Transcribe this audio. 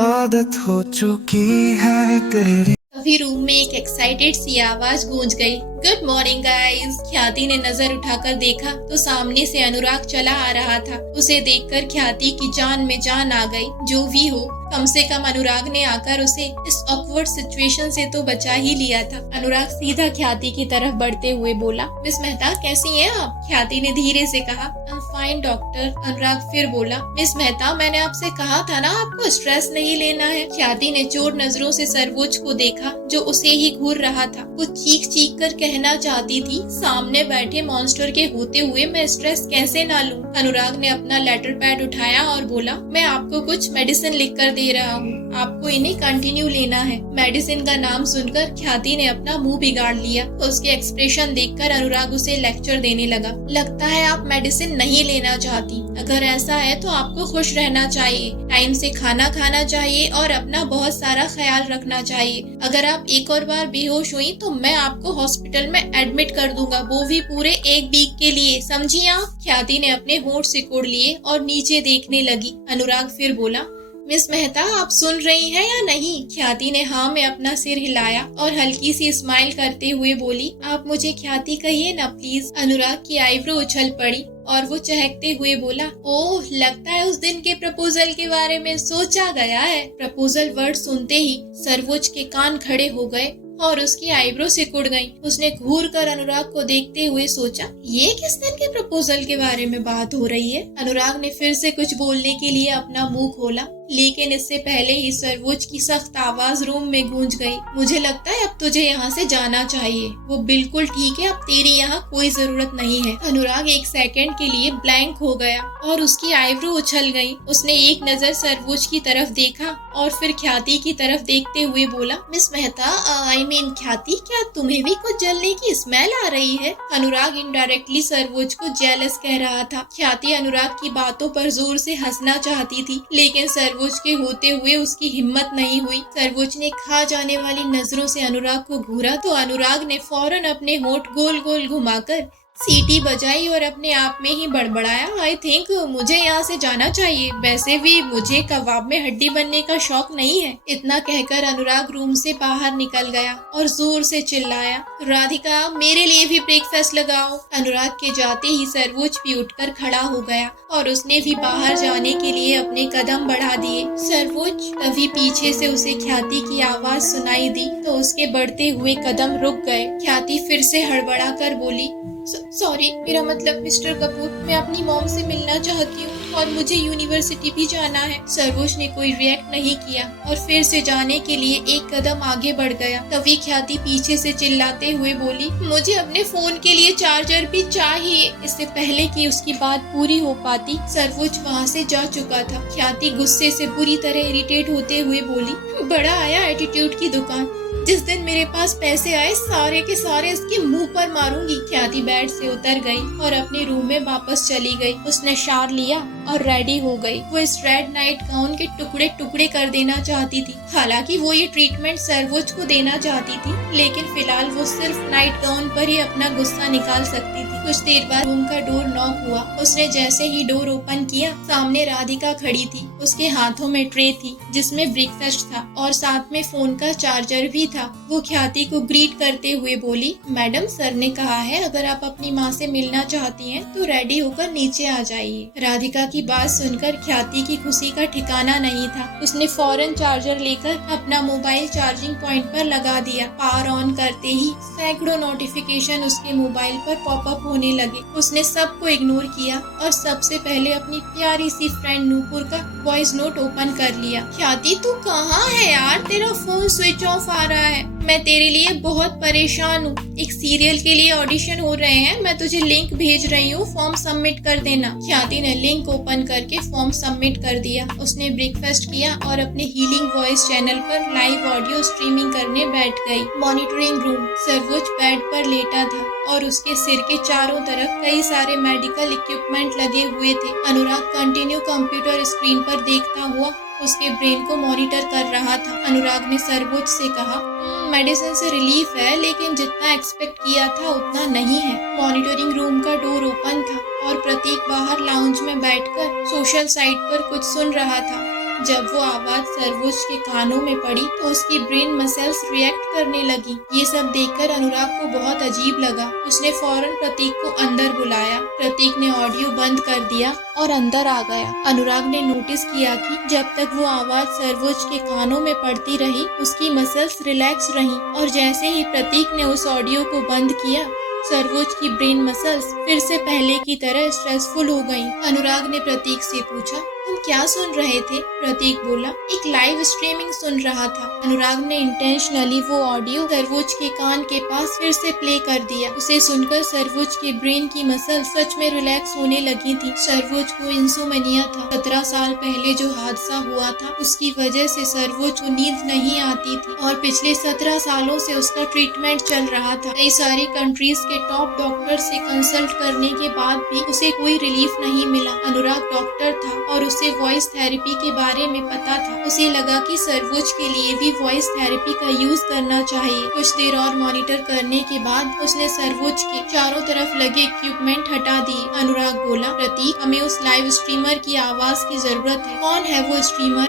आदत हो चुकी है तेरी। तभी रूम में एक एक्साइटेड सी आवाज गूंज गई। Good morning guys. ख्याति ने नजर उठाकर देखा तो सामने से अनुराग चला आ रहा था। उसे देखकर ख्याति की जान में जान आ गई। जो भी हो, कम से कम अनुराग ने आकर उसे इस ऑकवर्ड सिचुएशन से तो बचा ही लिया था। अनुराग सीधा ख्याति की तरफ बढ़ते हुए बोला, मिस मेहता कैसी हैं आप? ख्याति ने धीरे से कहा, आई एम फाइन डॉक्टर। अनुराग फिर बोला, मिस मेहता मैंने आपसे कहा था ना आपको स्ट्रेस नहीं लेना है। ख्याति ने चोर नजरों से सर्वोच्च को देखा जो उसे ही घूर रहा था। वो चीख चीख कर कहना चाहती थी, सामने बैठे मॉन्स्टर के होते हुए मैं स्ट्रेस कैसे ना लूं। अनुराग ने अपना लेटर पैड उठाया और बोला, मैं आपको कुछ मेडिसिन लिख कर दे रहा हूँ, आपको इन्हें कंटिन्यू लेना है। मेडिसिन का नाम सुनकर ख्याति ने अपना मुंह बिगाड़ लिया। उसके एक्सप्रेशन देखकर अनुराग उसे लेक्चर देने लगा। लगता है आप मेडिसिन नहीं लेना चाहती। अगर ऐसा है तो आपको खुश रहना चाहिए, टाइम से खाना खाना चाहिए और अपना बहुत सारा ख्याल रखना चाहिए। अगर आप एक और बार बेहोश हुई तो मैं आपको हॉस्पिटल में एडमिट कर दूंगा, वो भी पूरे 1 वीक के लिए, समझी आप? ख्याति ने अपने होंठ सिकोड़ लिए और नीचे देखने लगी। अनुराग फिर बोला, मिस मेहता आप सुन रही हैं या नहीं? ख्याति ने हाँ में अपना सिर हिलाया और हल्की सी स्माइल करते हुए बोली, आप मुझे ख्याति कहिए ना प्लीज। अनुराग की आईब्रो उछल पड़ी और वो चहकते हुए बोला, ओह लगता है उस दिन के प्रपोजल के बारे में सोचा गया है। प्रपोजल वर्ड सुनते ही सर्वोच्च के कान खड़े हो गए और उसकी आईब्रो सिकुड़ गई। उसने घूर कर अनुराग को देखते हुए सोचा, ये किस दिन के प्रपोजल के बारे में बात हो रही है? अनुराग ने फिर से कुछ बोलने के लिए अपना मुंह खोला, लेकिन इससे पहले ही सर्वोच्च की सख्त आवाज रूम में गूंज गई, मुझे लगता है अब तुझे यहाँ से जाना चाहिए। वो बिल्कुल ठीक है, अब तेरी यहाँ कोई जरूरत नहीं है। अनुराग एक सेकंड के लिए ब्लैंक हो गया और उसकी आईब्रो उछल गई। उसने एक नजर सर्वोच्च की तरफ देखा और फिर ख्याति की तरफ देखते हुए बोला, मिस मेहता आई मीन ख्याति, क्या तुम्हें भी कुछ जलने की स्मेल आ रही है? अनुराग इनडायरेक्टली सर्वोच्च को जेलस कह रहा था। ख्याति अनुराग की बातों पर जोर से हंसना चाहती थी, लेकिन सर्वोच्च के होते हुए उसकी हिम्मत नहीं हुई। सर्वोच्च ने खा जाने वाली नजरों से अनुराग को घूरा तो अनुराग ने फौरन अपने होंठ गोल गोल घुमाकर सीटी बजाई और अपने आप में ही बड़बड़ाया, आई थिंक मुझे यहाँ से जाना चाहिए। वैसे भी मुझे कबाब में हड्डी बनने का शौक नहीं है। इतना कहकर अनुराग रूम से बाहर निकल गया और जोर से चिल्लाया, राधिका मेरे लिए भी ब्रेकफास्ट लगाओ। अनुराग के जाते ही सर्वोच्च भी उठकर खड़ा हो गया और उसने भी बाहर जाने के लिए अपने कदम बढ़ा दिए। सर्वोच्च, तभी पीछे से उसे ख्याति की आवाज सुनाई दी तो उसके बढ़ते हुए कदम रुक गए। ख्याति फिर से हड़बड़ा कर बोली, सॉरी, मेरा मतलब मिस्टर कपूर, मैं अपनी मॉम से मिलना चाहती हूँ और मुझे यूनिवर्सिटी भी जाना है। सर्वोच्च ने कोई रिएक्ट नहीं किया और फिर से जाने के लिए एक कदम आगे बढ़ गया। तभी ख्याति पीछे से चिल्लाते हुए बोली, मुझे अपने फोन के लिए चार्जर भी चाहिए। इससे पहले कि उसकी बात पूरी हो पाती, सर्वोच्च वहाँ से जा चुका था। ख्याति गुस्से से बुरी तरह इरिटेट होते हुए बोली, बड़ा आया एटीट्यूड की दुकान, जिस दिन मेरे पास पैसे आए सारे के सारे इसके मुंह पर मारूंगी। ख्याति बेड से उतर गई और अपने रूम में वापस चली गई। उसने शावर लिया और रेडी हो गई। वो इस रेड नाइट गाउन के टुकड़े टुकड़े कर देना चाहती थी। हालांकि वो ये ट्रीटमेंट सर्वोच्च को देना चाहती थी, लेकिन फिलहाल वो सिर्फ नाइट गाउन पर ही अपना गुस्सा निकाल सकती थी। कुछ देर बाद रूम का डोर नॉक हुआ। उसने जैसे ही डोर ओपन किया, सामने राधिका खड़ी थी। उसके हाथों में ट्रे थी जिसमें ब्रेकफास्ट था और साथ में फोन का चार्जर भी था। वो ख्याति को ग्रीट करते हुए बोली, मैडम सर ने कहा है अगर आप अपनी माँ से मिलना चाहती हैं तो रेडी होकर नीचे आ जाइए। राधिका की बात सुनकर ख्याति की खुशी का ठिकाना नहीं था। उसने फौरन चार्जर लेकर अपना मोबाइल चार्जिंग पॉइंट पर लगा दिया। पावर ऑन करते ही सैकड़ों नोटिफिकेशन उसके मोबाइल पर पॉपअप होने लगे। उसने सबको इग्नोर किया और सबसे पहले अपनी प्यारी सी फ्रेंड नूपुर का वॉइस नोट ओपन कर लिया। ख्याति तू कहाँ है यार, तेरा फोन स्विच ऑफ आ रहा है, मैं तेरे लिए बहुत परेशान हूँ। एक सीरियल के लिए ऑडिशन हो रहे हैं, मैं तुझे लिंक भेज रही हूँ, फॉर्म सबमिट कर देना। ख्याति ने लिंक ओपन करके फॉर्म सबमिट कर दिया। उसने ब्रेकफास्ट किया और अपने हीलिंग वॉइस चैनल पर लाइव ऑडियो स्ट्रीमिंग करने बैठ गई। मॉनिटरिंग रूम, सर्वोच्च बेड पर लेटा था और उसके सिर के चारों तरफ कई सारे मेडिकल इक्विपमेंट लगे हुए थे। अनुराग कंटिन्यू कंप्यूटर स्क्रीन पर देखता हुआ उसके ब्रेन को मॉनिटर कर रहा था। अनुराग ने सर्वोच्च से कहा, मेडिसिन से रिलीफ है, लेकिन जितना एक्सपेक्ट किया था उतना नहीं है। मॉनिटरिंग रूम का डोर ओपन था और प्रतीक बाहर लाउंज में बैठकर सोशल साइट पर कुछ सुन रहा था। जब वो आवाज सर्वोज के कानों में पड़ी तो उसकी ब्रेन मसल्स रिएक्ट करने लगी। ये सब देखकर अनुराग को बहुत अजीब लगा। उसने फौरन प्रतीक को अंदर बुलाया। प्रतीक ने ऑडियो बंद कर दिया और अंदर आ गया। अनुराग ने नोटिस किया कि जब तक वो आवाज सर्वोज के कानों में पड़ती रही उसकी मसल्स रिलैक्स रहीं और जैसे ही प्रतीक ने उस ऑडियो को बंद किया सर्वोज की ब्रेन मसल्स फिर से पहले की तरह स्ट्रेसफुल हो गईं। अनुराग ने प्रतीक से पूछा, तुम क्या सुन रहे थे? प्रतीक बोला, एक लाइव स्ट्रीमिंग सुन रहा था। अनुराग ने इंटेंशनली वो ऑडियो सर्वोज के कान के पास फिर से प्ले कर दिया। उसे सुनकर सर्वोज के ब्रेन की मसल सच में रिलैक्स होने लगी थी। सर्वोज को इंसोमेनिया था। 17 साल पहले जो हादसा हुआ था उसकी वजह से सर्वोज को नींद नहीं आती थी और पिछले 17 सालों से उसका ट्रीटमेंट चल रहा था। कई सारी कंट्रीज के टॉप डॉक्टर से कंसल्ट करने के बाद भी उसे कोई रिलीफ नहीं मिला। अनुराग डॉक्टर था और उसे वॉइस थेरेपी के बारे में पता था। उसे लगा कि सर्वोज के लिए भी वॉइस थेरेपी का यूज करना चाहिए। कुछ देर और मॉनिटर करने के बाद उसने सर्वोज के चारों तरफ लगे इक्विपमेंट हटा दिए। अनुराग बोला, प्रतीक, हमें उस लाइव स्ट्रीमर की आवाज की जरूरत है। कौन है वो स्ट्रीमर?